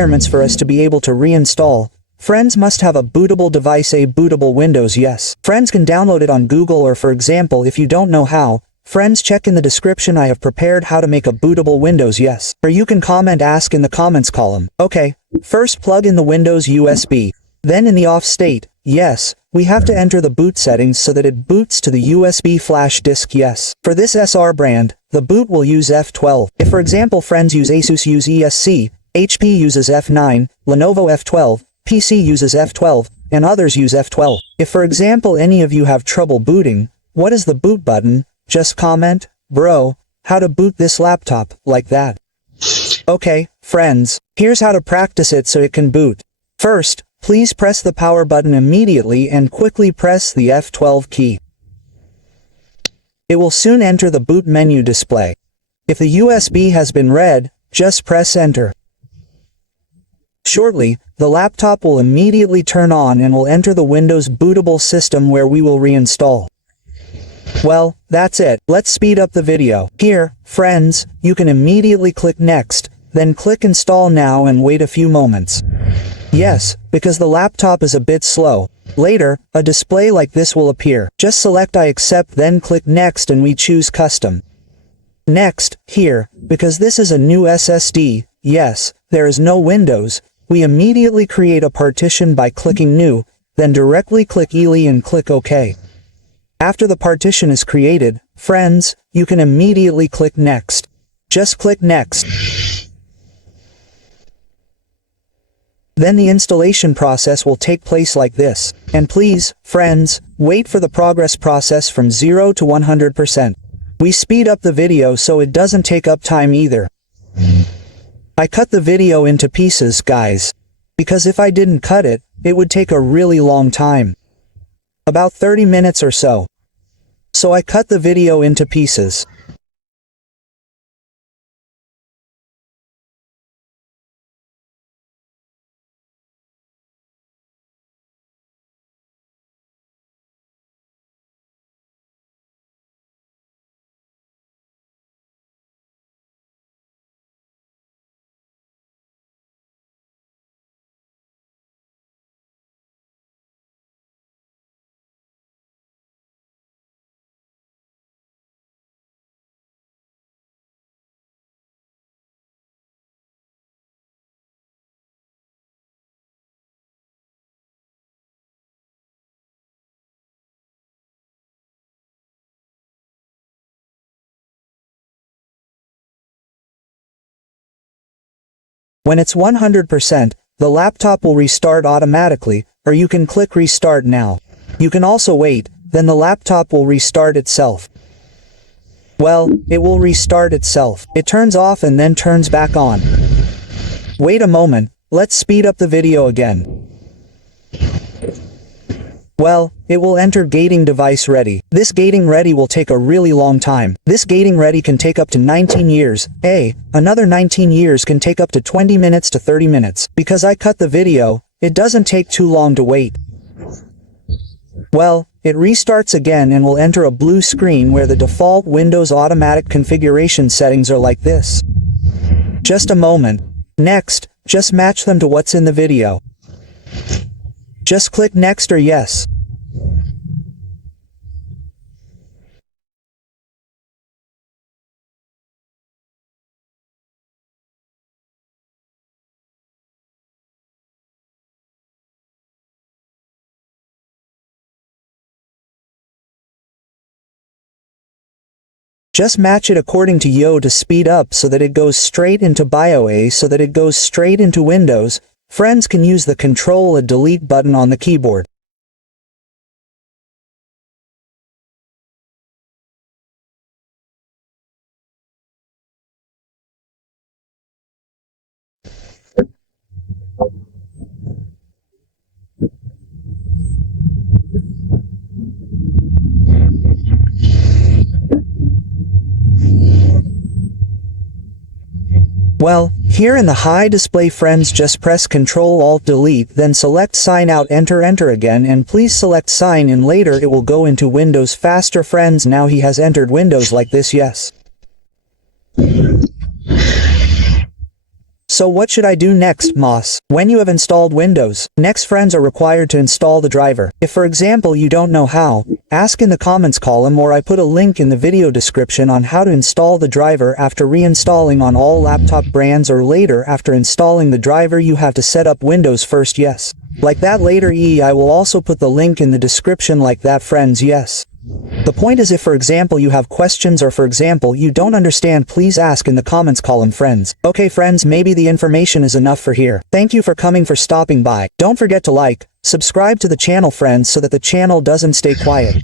requirements for us to be able to reinstall. Friends must have a bootable device, a bootable Windows, yes. Friends can download it on Google, or for example, if you don't know how, friends, check in the description. I have prepared how to make a bootable Windows, yes. Or you can comment, ask in the comments column. Okay, first plug in the Windows USB. Then in the off state, yes, we have to enter the boot settings so that it boots to the USB flash disk, yes. For this SR brand, the boot will use F12. If for example friends use Asus, use ESC, HP uses F9, Lenovo F12, PC uses F12, and others use F12. If for example any of you have trouble booting, what is the boot button? Just comment, bro, how to boot this laptop, like that. Okay, friends, here's how to practice it so it can boot. First, please press the power button immediately and quickly press the F12 key. It will soon enter the boot menu display. If the USB has been read, just press enter. Shortly, the laptop will immediately turn on and will enter the Windows bootable system where we will reinstall. Well, that's it. Let's speed up the video. Here, friends, you can immediately click next, then click install now and wait a few moments. Yes, because the laptop is a bit slow. Later, a display like this will appear. Just select I accept, then click next and we choose custom. Next, here, because this is a new SSD, yes, there is no Windows, we immediately create a partition by clicking new, then directly click ELI and click OK. After the partition is created, friends, you can immediately click next. Just click next. Then the installation process will take place like this. And please, friends, wait for the progress process from 0 to 100%. We speed up the video so it doesn't take up time either. I cut the video into pieces, guys. Because if I didn't cut it, it would take a really long time. About 30 minutes or so. So I cut the video into pieces. When it's 100%, the laptop will restart automatically, or you can click restart now. You can also wait, then the laptop will restart itself. Well, it will restart itself. It turns off and then turns back on. Wait a moment, let's speed up the video again. Well, it will enter gating device ready. This gating ready will take a really long time. This gating ready can take up to 19 years. Another 19 years can take up to 20 minutes to 30 minutes. Because I cut the video, it doesn't take too long to wait. Well, it restarts again and will enter a blue screen where the default Windows automatic configuration settings are like this. Just a moment. Next, just match them to what's in the video. Just click next or yes. Just match it according to Yo to speed up so that it goes straight into BIOS, so that it goes straight into Windows. Friends can use the Control or Delete button on the keyboard. Well, here in the high display, friends, just press Ctrl-Alt-Delete, then select Sign Out, enter again, and please select Sign In. Later it will go into Windows faster, friends. Now he has entered Windows like this, yes. So what should I do next, Moss? When you have installed Windows, next friends are required to install the driver. If for example you don't know how, ask in the comments column or I put a link in the video description on how to install the driver after reinstalling on all laptop brands or later after installing the driver you have to set up Windows first, yes. Like that later I will also put the link in the description like that friends, yes. The point is if for example you have questions or for example you don't understand, please ask in the comments column friends. Okay friends, maybe the information is enough for here. Thank you for coming, for stopping by. Don't forget to like, subscribe to the channel friends so that the channel doesn't stay quiet.